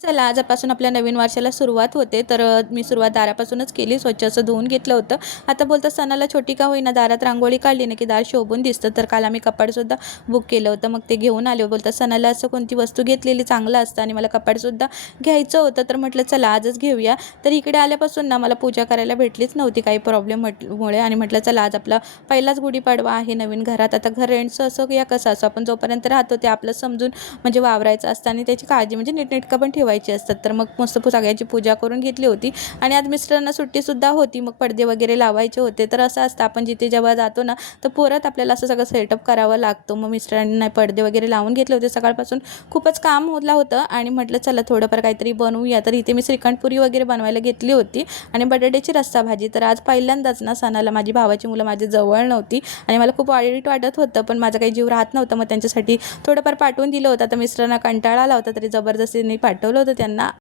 चला आजपासून आपल्या नवीन वर्षाला सुरुवात होते. तर मी सुरुवात दारापासूनच केली. स्वच्छ असं धुवून घेतलं होतं. आता बोलतात सणाला छोटी का होईना दारात रांगोळी काढली ना की दार शोभून दिसतं. तर काल आम्ही कपाटसुद्धा बुक केलं होतं. मग ते घेऊन आले. बोलतात सणाला असं कोणती वस्तू घेतलेली चांगलं असतं आणि मला कपाटसुद्धा घ्यायचं होतं. तर म्हटलं चला आजच घेऊया. तर इकडे आल्यापासून ना मला पूजा करायला भेटलीच नव्हती काही प्रॉब्लेम मुळे आणि म्हटलं चला आज आपला पहिलाच गुढीपाडवा आहे नवीन घरात. आता घर रेंटचं असो या कसं असो आपण जोपर्यंत राहतो ते आपलं समजून म्हणजे वावरायचं असतं आणि त्याची काळजी म्हणजे नीटनेटकं पण ठेवायची असतात. तर मग मस्त सगळ्याची पूजा करून घेतली होती आणि आज मिस्टरांना सुट्टीसुद्धा होती. मग पडदे वगैरे लावायचे होते. तर असं असतं आपण जिथे जेव्हा जातो ना तर परत आपल्याला असं सगळं सेटअप करावं लागतो. मग मिस्टरांनी पडदे वगैरे लावून घेतले होते. सकाळपासून खूपच काम होतलं होतं आणि म्हटलं चला थोडंफार काहीतरी बनवूया. तर इथे मी श्रीखंडपुरी वगैरे बनवायला घेतली होती आणि बटाट्याची रस्सा भाजी. तर आज पहिल्यांदाच ना सणाला माझी भावाची मुलं माझी जवळ नव्हती आणि मला खूप वाईट वाटत होतं. पण माझा काही जीव राहत नव्हता. मग त्यांच्यासाठी थोडंफार पाठवून दिलं होतं. आता मिस्टरांना कंटाळा आला होता तरी जबरदस्तीने पाठवलं होतं त्यांना.